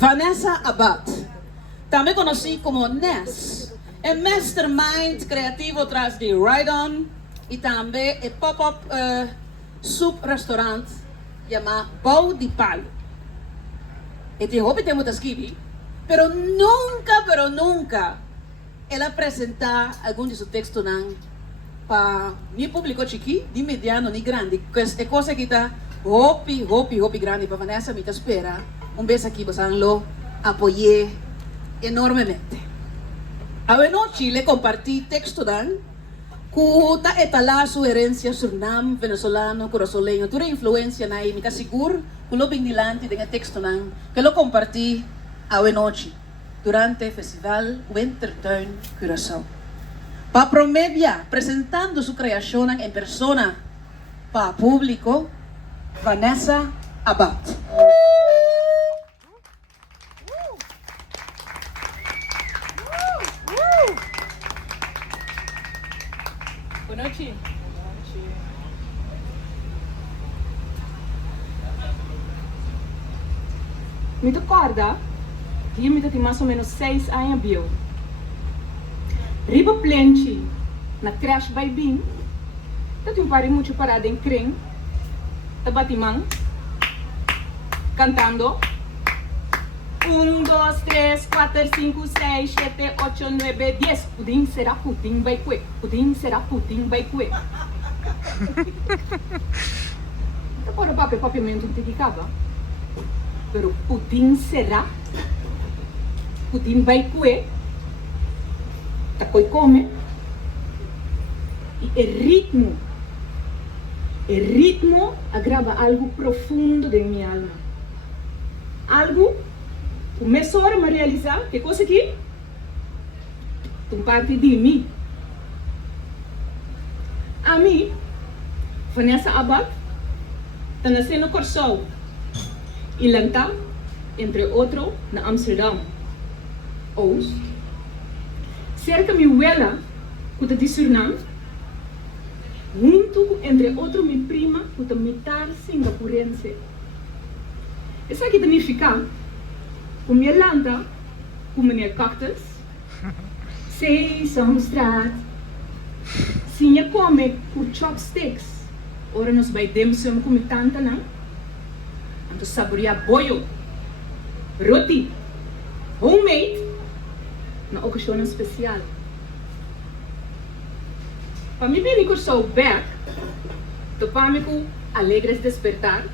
Vanessa Abad, também conhecido como Ness, é mastermind criativo atrás de Ride On e também é pop-up sub-restaurante chamado Bau de Palo. E te hope te muitas escrever, pero nunca ela apresentar algum de seus textos para mi público chiqui, de mediano, de grande. É coisa que está hope grande para Vanessa, me espera. Beijo aqui, você lo apoiei enormemente. A noite, le comparti texto que está etalar sua herência Suriname, venezolano, curaçoleño, toda influência na me está seguro que lo vinilante dengan texto que lo comparti a noite durante o festival Wintertuin Curaçao. Para promedia, apresentando sua criação em persona para público, Vanessa Abad. Boa noite. Me recorda que eu tenho mais ou menos 6 anos bio. Riba plenty na crash by Bing. Eu tenho parado muito parado em creme. Tabatimang. Cantando. 1, 2, 3, 4, 5, 6, 7, 8, 9, 10. Pudim será pudim vai cué. Pudim será pudim vai cué. Agora papiamentu Dutch acaba. Pero pudim será. Pudim vai cué. Tá coi come. E o ritmo agrava algo profundo de minha alma. Algo começou a me realizar, que coisa aqui? Um parte de mim. A mim, Vanessa Abad, está nascendo no Curaçao. E lá está, entre outros, na Amsterdam. Oost. Cerca de minha abuela, que está de Suriname, junto, entre outros, minha prima, que está metade singapurense. Isso aqui significa com minha lanta, com meneer Cactus, Sesamstraat, sinha come com chopsticks, ora nós vai demsum com minha tanta não, anto saborear boio, roti, homemade, na ocasião especial. Para mim bem que sou back, topame com alegres despertar,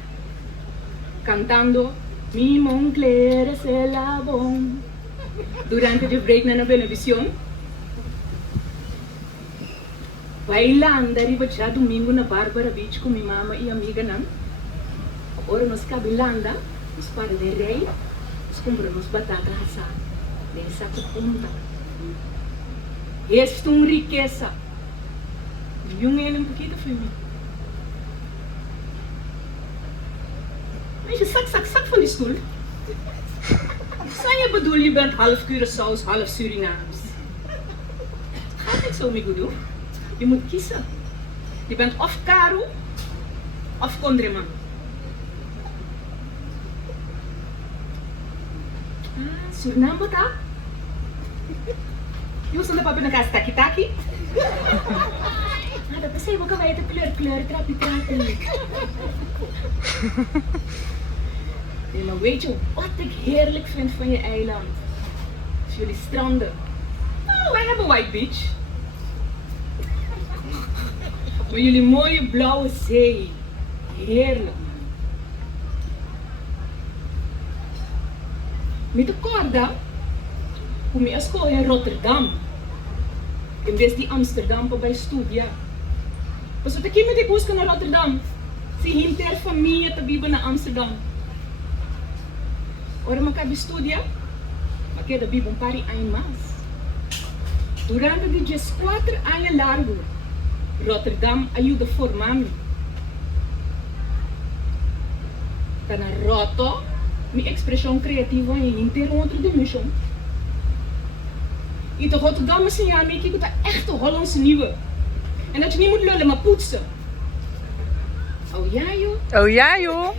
cantando Mi Moncler se lavou durante o break na Benevisión. Bailando arriba já domingo na Bárbara Beach com minha mama e amiga não. Agora nós cabilanda, nós para de rei, nós compramos batata assada, nem saco punta. Esta é riqueza. Jong ele pouquinho foi mim. Mas je zak van die stoel. Zou je bedoelen, je bent half Curaçao's, half Surinaams? Gaat niet zo mee goed hoor. Je moet kiezen. Je bent of Karo of Kondreman. Suriname wat dat? Je was aan de papa naar kaas taki. Dat is even kan wij de kleur, trappie. Nee, maar weet je wat ik heerlijk vind van je eiland? Is jullie stranden. Oh, wij hebben White Beach. Maar jullie mooie blauwe zee. Heerlijk. Met de corda kom je als school in Rotterdam. In vez de Amsterdam bij studia. Pas wat ik met busca naar Rotterdam. Se hinter família te vive na Amsterdam. Ora me cabe estudia, mas queda vive pari anos mais. Durante de 4 anos largo, Rotterdam ajuda a formar-me. Tá na roto, minha expressão criativa em inteiro outra dimensão. E de Rotterdam is ja mee kijken dat echte Hollandse nieuwe. En dat je niet moet lullen, maar poetsen. Oh ja joh. Oh ja joh.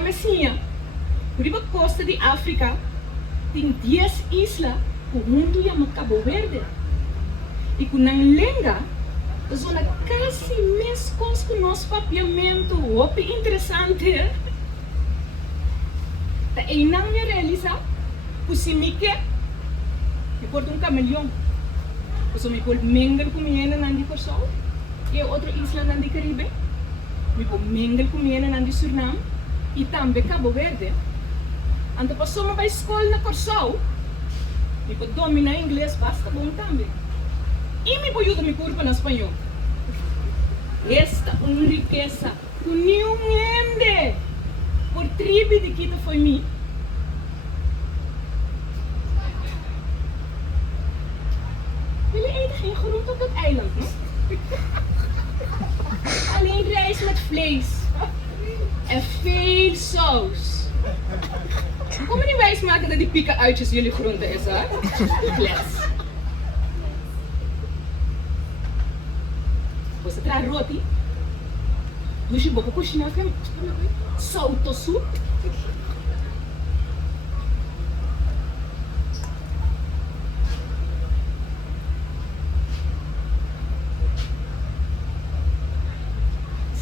Amesinha, por a costa de África, tem 10 islas que o mundo chama Cabo Verde. E com a lenga, a zona quase mesmo com o nosso papiamento, muito interessante. Tá aí não me realiza, por si me quer, me porta camaleão. Por me pode mingle com minha na de Curaçao, e outra isla na de Caribe, me pode mingle com minha na de Suriname, e também Cabo Verde. Então passou uma escola na Curaçao, me pode dominar inglês basta bom também. E me pode ajudar me curva na espanhol. Esta é uma riqueza que nenhum ende por tribo de que foi mim. Jullie eten geen groente op dat eiland, no? Alleen rijst met vlees en veel saus. Kom me niet wijsmaken dat die pieken uitjes jullie groente is, hè? Les. Você traz roti, dus je bokken cozinha kan salto soep.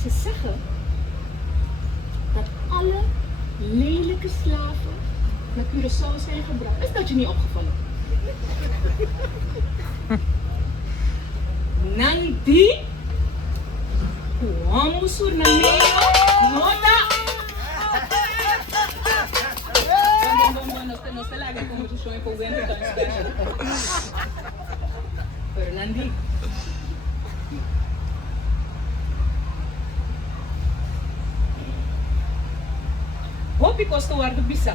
Ze zeggen dat alle lelijke slaven naar Curaçao zijn gebracht. Is dat je niet opgevallen? Nandi, Kuamu Suriname, nota. No se la hagan como tu show en Wintertuin Festival. Pero Nandi. Hopi kosto wardo bisa.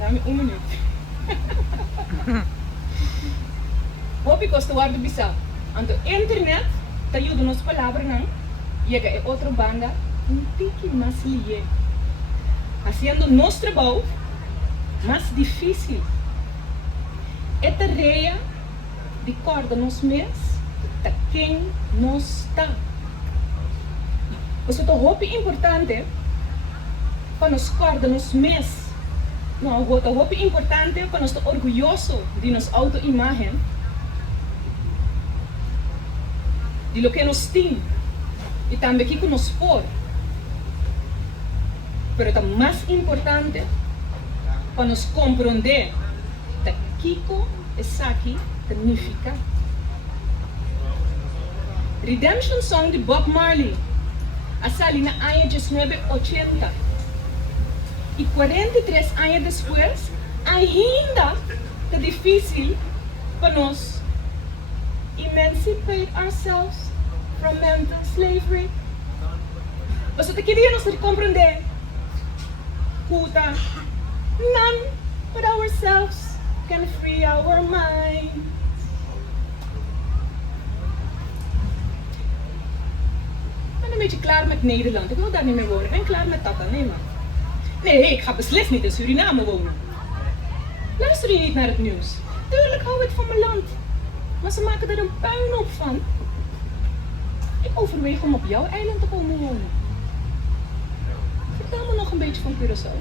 Dami minuut. Hopi kosto wardo bisa. Anto internet, te ayuda nos palabras nang. Llega a otra banda, un tiki más lié. Haciendo nuestro trabajo más difícil. Esta rea de corda nos mes. De quem não está. Isso é muito importante para nos guardar nos mês. Não, é muito importante para nós estar orgulhoso de nossa autoimagem, de lo que nos tem e também que nos for. Mas é mais importante para nos compreender que Kiko é aqui significa. Redemption Song de Bob Marley, salió en el año 1980. Y 43 años después, ainda es difícil para nos emancipate ourselves from mental slavery. Você te queria nos compreender, Kuta, none but ourselves can free our mind. Ik ben een beetje klaar met Nederland. Ik wil daar niet meer wonen. Ik ben klaar met dat alleen maar. Nee, ik ga beslist niet in Suriname wonen. Luister je niet naar het nieuws? Tuurlijk hou ik van mijn land. Maar ze maken er een puinhoop van. Ik overweeg om op jouw eiland te komen wonen. Vertel me nog een beetje van Curaçao.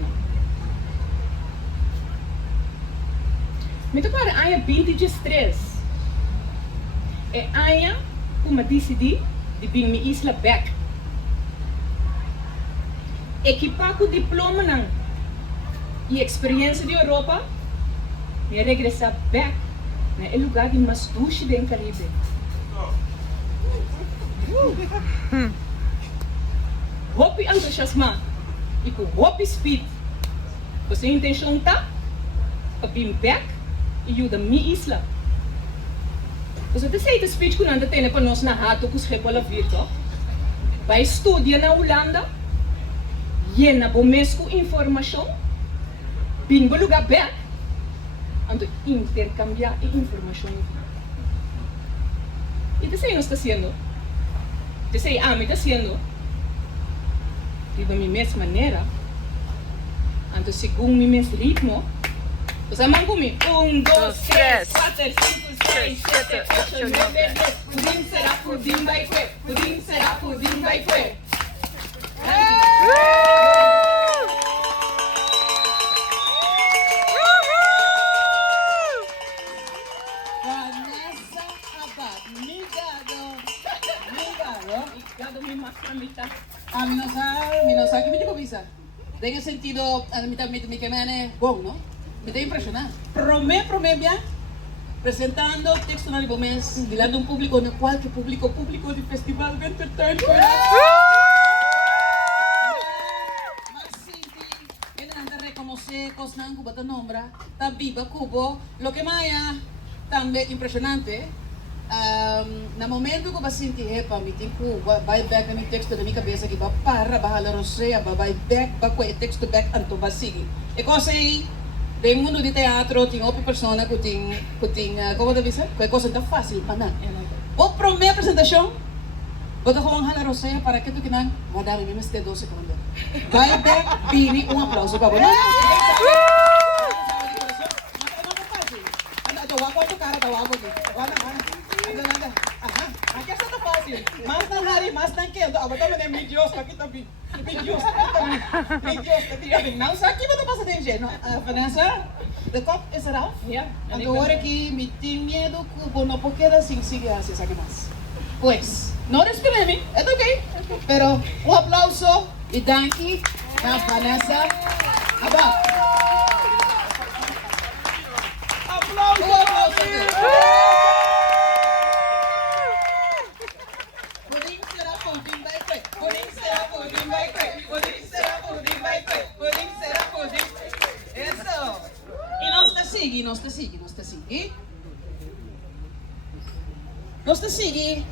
Met elkaar Anja biedt je stress. En Anja, hoe me decidi, die bring me isla back. Equipa com diploma nang e experiência de Europa, me regressa back na el lugar de mais doce do Caribe. Hopi entusiasma e com hopi speed. Você intenção tá para vir back e ajudar minha isla. Você te sei que speech que nós temos para nós na rato com os repala virtual. Vai estudar na Holanda. Llena bomesco informação, bin lugar back, ando intercambiar informação. E te sei não está sendo, te sei me está sendo, de da mesma maneira, ando segundo o mesmo ritmo, você manda comigo, 1, 2, 3, 4, 5, 6. 6, 7, 8, 9, 10. Pudding será pudding by quick. Pudding será pudding by quick. Vanessa Abad, migado. Obrigado, minha mamita. Mi no sabe que me digo visa. En el sentido, a mí también me quedan bon, ¿no? Me está impresionado. Promé bien, presentando texto en el mes, dilando un público, no cualquier público del Festival Wintertuin Festival. Mas sim, ele anda reconocer cosas que bata nombra, tá viva cubo, lo que mais também impressionante. Na momento que eu sinto epa, me tipo, vai back na minha texto da minha cabeça que vai para, vai lá roceia, vai back, vai com o texto back, anto vai seguir. E coisa aí, tem mundo de teatro, tem outra pessoa que tem, como deve ser, que é coisa tão fácil para nada. O primeira apresentação, vou dar uma hala roceia para que tu que não, vai dar mesmo este 12 segundos. Vai back, Bini, aplauso para você. Aqui está fácil. Mas não hari, mas não quero. Agora também é medios, aqui também. Medios, não só aqui você passa de jeito. Vanessa, the cup is around. Yeah. Agora aqui me tem medo que não pode assim seguir assim, sabe mais. Pues, não despedimos, é ok. Pero aplauso e danke a Vanessa Abad. Aplauso. Pudding será pudding by quick. Pudding será pudding by quick. Pudding será pudding by quick. Pudding será pudding. Eso. E nós te sigue. Nós te sigue.